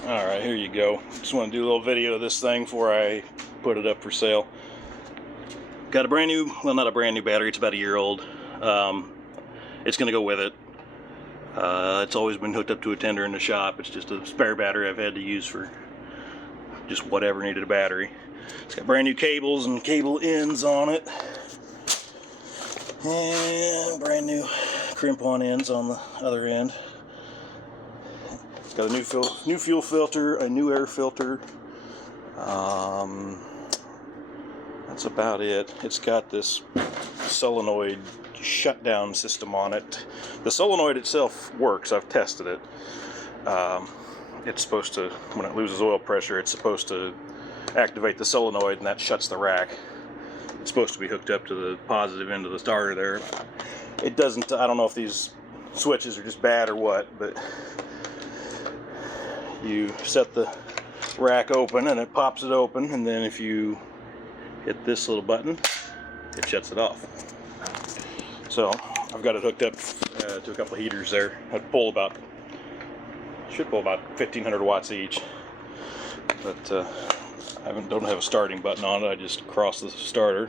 Alright, here you go. Just want to do a little video of this thing before I put it up for sale. Got a brand new, well, not a brand new battery, it's about a year old. It's going to go with it. It's always been hooked up to a tender in the shop. It's just a spare battery I've had to use for just whatever needed a battery. It's got brand new cables and cable ends on it. And brand new crimp-on ends on the other end. It's got a new fuel filter, a new air filter. That's about it. It's got this solenoid shutdown system on it. The solenoid itself works. I've tested it. It's supposed to, when it loses oil pressure, it's supposed to activate the solenoid, and that shuts the rack. It's supposed to be hooked up to the positive end of the starter there. It doesn't. I don't know if these switches are just bad or what, but you set the rack open and it pops it open, and then if you hit this little button, it shuts it off. So I've got it hooked up to a couple of heaters there. Should pull about 1,500 watts each, but I don't have a starting button on it. I just cross the starter.